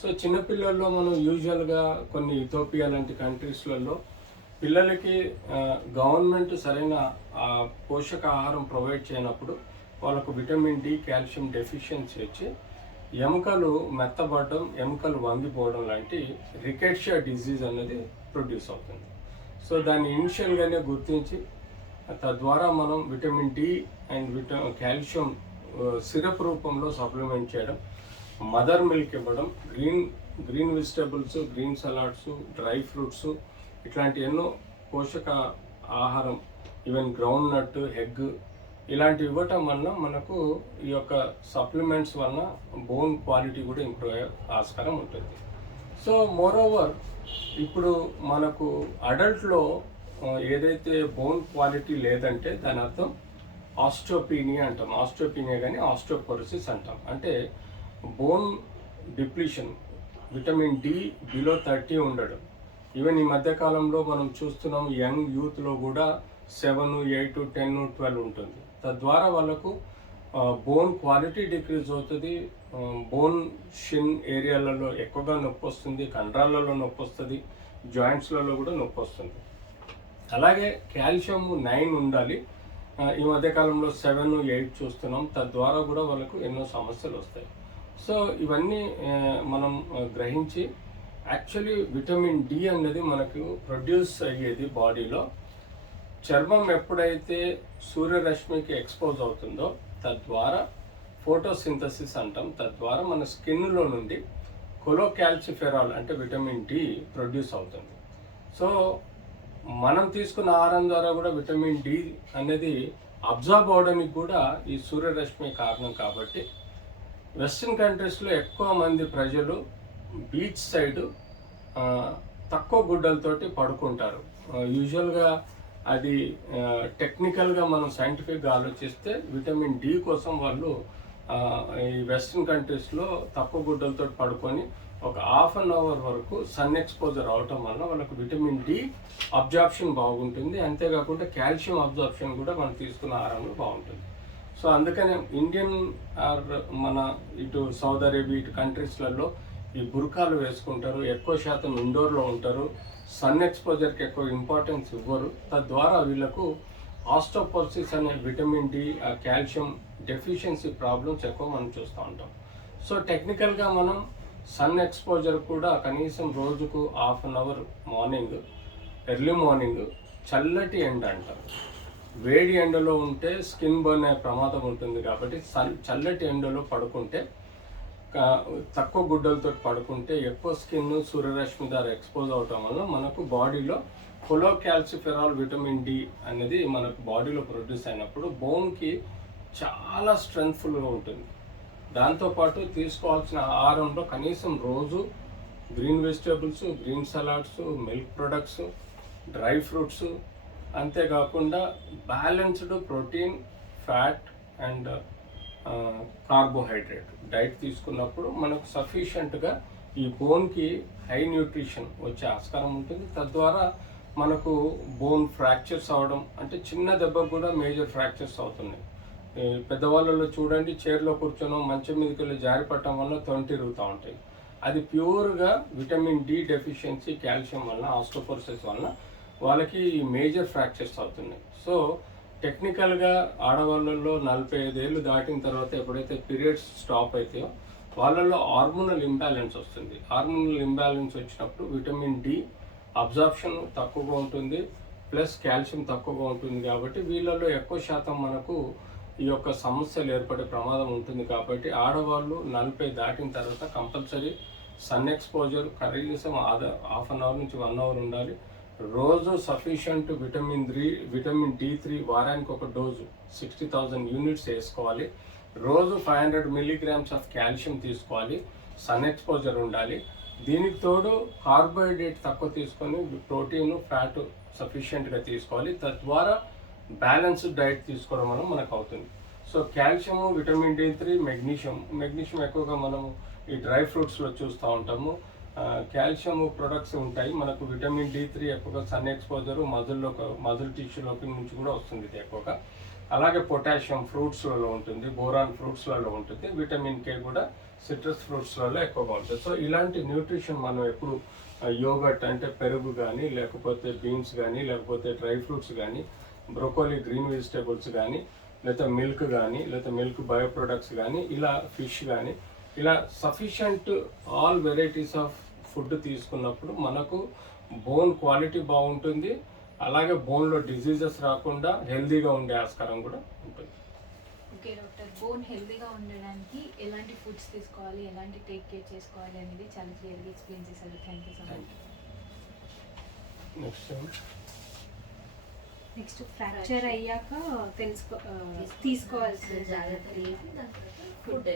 So చిన్నపిల్లల్లో మనం యూజువల్గా కొన్ని ఇథోపియా లాంటి కంట్రీస్లలో పిల్లలకి గవర్నమెంట్ సరైన పోషకాహారం ప్రొవైడ్ చేయనప్పుడు వాళ్ళకు విటమిన్ డి కాల్షియం డెఫిషియన్సీ వచ్చి ఎముకలు మెత్తబడడం, ఎముకలు వంగిపోవడం లాంటి రికెట్షియా డిజీజ్ అనేది ప్రొడ్యూస్ అవుతుంది. సో దాన్ని ఇనిషియల్గానే గుర్తించి తద్వారా మనం vitamin D and calcium syrup రూపంలో సప్లిమెంట్ చేయడం, మదర్ మిల్క్ ఇవ్వడం, green vegetables, green salads, dry fruits ఇట్లాంటి ఎన్నో పోషక ఆహారం, ఈవెన్ గ్రౌండ్ నట్, ఎగ్ ఇలాంటివి ఇవ్వటం వలన మనకు ఈ యొక్క సప్లిమెంట్స్ వలన బోన్ క్వాలిటీ కూడా ఇంప్రూవ్ అయ్యే ఆస్కారం ఉంటుంది. సో మోర్ ఓవర్ ఇప్పుడు మనకు అడల్ట్లో ఏదైతే బోన్ క్వాలిటీ లేదంటే దాని అర్థం ఆస్టియోపీనియా అంటాం. ఆస్టియోపీనియా కానీ ఆస్టియోపోరోసిస్ అంటాం. అంటే bone depletion, vitamin D below 30 ఉండడం. ఈవెన్ ఈ మధ్యకాలంలో మనం చూస్తున్నాం యంగ్ యూత్లో కూడా 7, 8, 10, 12 ఉంటుంది. తద్వారా వాళ్ళకు బోన్ క్వాలిటీ డిక్రీజ్ అవుతుంది, బోన్ షిన్ ఏరియాలలో ఎక్కువగా నొప్పి వస్తుంది, కండరాలలో నొప్పి వస్తుంది, జాయింట్స్లలో కూడా నొప్పి వస్తుంది. అలాగే కాల్షియం 9 ఉండాలి, ఈ మధ్యకాలంలో 7, 8 చూస్తున్నాం. తద్వారా కూడా వాళ్ళకు ఎన్నో సమస్యలు వస్తాయి. సో ఇవన్నీ మనం గ్రహించి యాక్చువల్లీ విటమిన్ డి అనేది మనకు ప్రొడ్యూస్ అయ్యేది బాడీలో చర్మం ఎప్పుడైతే సూర్యరశ్మికి ఎక్స్పోజ్ అవుతుందో తద్వారా ఫోటోసింథసిస్ అంటాం. తద్వారా మన స్కిన్లో నుండి కొలోకాల్సిఫెరాల్ అంటే విటమిన్ డి ప్రొడ్యూస్ అవుతుంది. సో మనం తీసుకున్న ఆహారం ద్వారా కూడా విటమిన్ డి అనేది అబ్జర్వ్ అవడానికి కూడా ఈ సూర్యరశ్మి కారణం. కాబట్టి వెస్ట్రన్ కంట్రీస్లో ఎక్కువ మంది ప్రజలు బీచ్ సైడ్ తక్కువ గుడ్డలతోటి పడుకుంటారు. యూజువల్గా అది టెక్నికల్గా మనం సైంటిఫిక్గా ఆలోచిస్తే విటమిన్ డి కోసం వాళ్ళు ఈ వెస్ట్రన్ కంట్రీస్లో తక్కువ గుడ్డలతో పడుకొని ఒక హాఫ్ అన్ అవర్ వరకు సన్ ఎక్స్పోజర్ అవటం వల్ల వాళ్ళకు విటమిన్ డి అబ్జార్ప్షన్ బాగుంటుంది. అంతేకాకుండా కాల్షియం అబ్జార్ప్షన్ కూడా మనం తీసుకున్న ఆహారంలో బాగుంటుంది. సో అందుకనే ఇండియన్ ఆర్ మన ఇటు సౌదీ అరేబియా ఇటు కంట్రీస్లలో ఈ బుర్కాలు వేసుకుంటారు, ఎక్కువ శాతం ఇండోర్లో ఉంటారు, సన్ ఎక్స్పోజర్కి ఎక్కువ ఇంపార్టెన్స్ ఇవ్వరు. తద్వారా వీళ్ళకు ఆస్టియోపోరోసిస్ అనే vitamin D calcium deficiency problems ఎక్కువ మనం చూస్తూ ఉంటాం. సో టెక్నికల్గా మనం సన్ ఎక్స్పోజర్ కూడా కనీసం రోజుకు half an hour morning, early morning చల్లటి ఎండ అంటారు. వేడి ఎండలో ఉంటే స్కిన్ బర్న్ అయ్యే ప్రమాదం ఉంటుంది. కాబట్టి చల్లటి ఎండలో పడుకుంటే, తక్కువ గుడ్డలతో పడుకుంటే ఎక్కువ స్కిన్ సూర్యరశ్మి ద్వారా ఎక్స్పోజ్ అవటం వల్ల మనకు బాడీలో కొలోకాల్సిఫెరాల్ విటమిన్ డి అనేది మనకు బాడీలో ప్రొడ్యూస్ అయినప్పుడు బోన్కి చాలా స్ట్రెంగ్త్ఫుల్గా ఉంటుంది. దాంతోపాటు తీసుకోవాల్సిన ఆహారంలో కనీసం రోజు green vegetables, green salads, milk products, dry fruits, అంతేకాకుండా balanced protein, fat and carbohydrate diet తీసుకున్నప్పుడు మనకు సఫిషియెంట్గా ఈ బోన్కి హై న్యూట్రిషన్ వచ్చే ఆస్కారం ఉంటుంది. తద్వారా మనకు బోన్ ఫ్రాక్చర్స్ అవ్వడం, అంటే చిన్న దెబ్బకు కూడా మేజర్ ఫ్రాక్చర్స్ అవుతున్నాయి. పెద్దవాళ్ళలో చూడండి, చైర్లో కూర్చొని మంచం మీదకి వెళ్ళి జారిపడటం వల్ల తొంటి తిరుగుతూ ఉంటాయి. అది ప్యూర్గా విటమిన్ డి డెఫిషియన్సీ, కాల్షియం వల్ల, ఆస్టియోపోరోసిస్ వల్ల వాళ్ళకి మేజర్ ఫ్రాక్చర్స్ అవుతున్నాయి. సో టెక్నికల్గా ఆడవాళ్ళల్లో 45 ఏళ్ళు దాటిన తర్వాత ఎప్పుడైతే పీరియడ్స్ స్టాప్ అవుతాయో వాళ్ళల్లో హార్మోనల్ ఇంబ్యాలెన్స్ వస్తుంది. హార్మోనల్ ఇంబ్యాలెన్స్ వచ్చినప్పుడు విటమిన్ డి అబ్జార్ప్షన్ తక్కువగా ఉంటుంది, ప్లస్ కాల్షియం తక్కువగా ఉంటుంది. కాబట్టి వీళ్ళల్లో ఎక్కువ శాతం మనకు ఈ యొక్క సమస్యలు ఏర్పడే ప్రమాదం ఉంటుంది. కాబట్టి ఆడవాళ్ళు 40 దాటిన తర్వాత కంపల్సరీ సన్ ఎక్స్పోజర్ కనీసం హాఫ్ అన్ అవర్ నుంచి 1 అవర్ ఉండాలి. రోజు సఫిషియంట్ విటమిన్ డి3 వారానికి ఒక డోసు 60,000 యూనిట్స్ వేసుకోవాలి. రోజు 500 మిల్లీగ్రామ్స్ ఆఫ్ కాల్షియం తీసుకోవాలి. సన్ ఎక్స్పోజర్ ఉండాలి. దీనికి తోడు కార్బోహైడ్రేట్ తక్కువ తీసుకొని ప్రోటీన్, ఫ్యాట్ సఫిషియెంట్గా తీసుకోవాలి. తద్వారా బ్యాలెన్స్డ్ డైట్ తీసుకోవడం వల్ల మనకు అవుతుంది. సో కాల్షియము, విటమిన్ డి3, మెగ్నీషియం ఎక్కువగా మనము ఈ డ్రై ఫ్రూట్స్లో చూస్తూ ఉంటాము. కాల్షియం ప్రొడక్ట్స్ ఉంటాయి. మనకు విటమిన్ డి3 ఎక్కువగా సన్ ఎక్స్పోజరు మజిల్ టిష్యూలోకి నుంచి కూడా వస్తుంది ఇది ఎక్కువగా. అలాగే పొటాషియం ఫ్రూట్స్లలో ఉంటుంది, బోరాన్ ఫ్రూట్స్లలో ఉంటుంది, విటమిన్ కే కూడా సిట్రస్ ఫ్రూట్స్లలో ఎక్కువగా ఉంటుంది. సో ఇలాంటి న్యూట్రిషన్ మనం ఎప్పుడు యోగట్ అంటే పెరుగు కానీ, లేకపోతే బీన్స్ కానీ, లేకపోతే డ్రై ఫ్రూట్స్ కానీ, బ్రొకోలీ గ్రీన్ వెజిటేబుల్స్ కానీ, లేదా మిల్క్ కానీ, లేదా మిల్క్ బయో ప్రొడక్ట్స్ కానీ, ఇలా ఫిష్ కానీ, ఇలా sufficient all varieties of food తీసుకున్నప్పుడు మనకు బోన్ క్వాలిటీ బాగుంటుంది, అలాగే బోన్లో డిజీజెస్ రాకుండా హెల్తీగా ఉండే ఆస్కారం కూడా ఉంటుంది. ఓకే డాక్టర్, బోన్ హెల్తీగా ఉండడానికి ఎలాంటి ఫుడ్స్ తీసుకోవాలి, ఎలాంటి టేక్ కేర్ చేసుకోవాలి అనేది చాలా క్లియర్గా ఎక్స్ప్లెయిన్ చేశారు. Thank you so much. Next fracture అయ్యాక తీసుకోవాల్సిన జాగ్రత్తలు. ఫుడ్